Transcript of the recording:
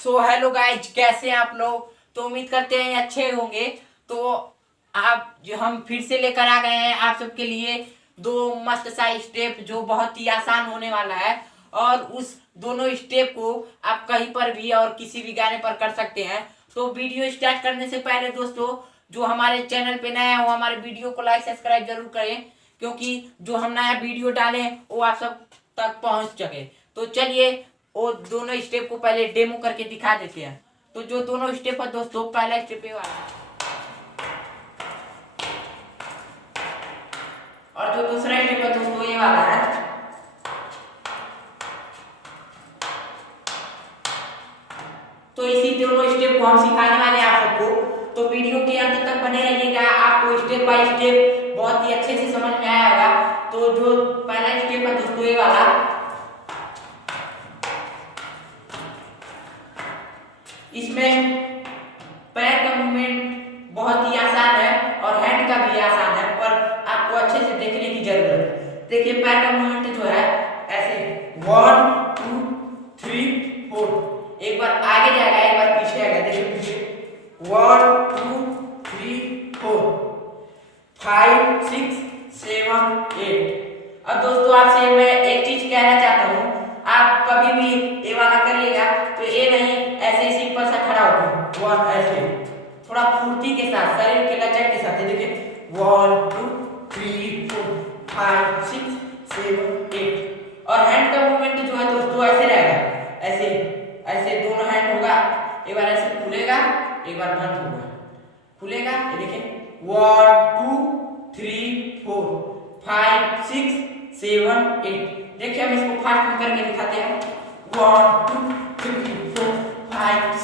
So hello guys, कैसे हैं आप लोग। तो उम्मीद करते हैं अच्छे होंगे। तो आप जो हम फिर से लेकर आ गए हैं आप सबके लिए दो मस्त सा स्टेप जो बहुत ही आसान होने वाला है। और उस दोनों स्टेप को आप कहीं पर भी और किसी भी गाने पर कर सकते हैं। तो वीडियो स्टार्ट करने से पहले दोस्तों, जो हमारे चैनल पे नए हैं वो हमारे वीडियो को लाइक सब्सक्राइब जरूर करें, क्योंकि जो हम नया वीडियो डालें वो आप सब तक पहुंच सके। तो चलिए वो दोनों स्टेप को पहले डेमो करके दिखा देते हैं। तो जो दोनों स्टेप है दोस्तों, पहला स्टेप ये वाला है और जो दूसरा स्टेप है दोस्तों ये वाला है। तो इसी दोनों स्टेप को हम सिखाने वाले हैं आप सबको। तो वीडियो के अंत तक बने रहिएगा, आपको स्टेप बाय स्टेप बहुत ही अच्छे से समझ में आया होगा। तो जो पहला स्टेप है दोस्तों ये वाला, इसमें पैर का मूवमेंट बहुत ही आसान है और हैंड का भी आसान है, पर आपको अच्छे से देखने की जरूरत है। देखिए पैर का मूवमेंट जो है ऐसे 1 2 3 4, एक बार आगे जाएगा एक बार पीछे आएगा। देखिए पीछे 1 2 3 4 5 6 7 8। अब दोस्तों आपसे मैं एक चीज कहना चाहता हूँ, आप कभी भी ये वाला करिएगा तो ये नहीं ऐसे सिंपल सा खड़ा होकर वन, ऐसे थोड़ा फुर्ती के साथ शरीर के लचक के साथ। देखिए 1 2 3 4 5 6 7 8। और हैंड का मूवमेंट जो है दोस्तों ऐसे रहेगा, ऐसे ऐसे दोनों हैंड होगा। एक बार ऐसे खुलेगा एक बार बंद होगा, खुलेगा। ये देखिए 1 2 3 4 5 6 7 8। देखिए हम इसको फास्ट में करके दिखाते हैं। 1 2 3 4 5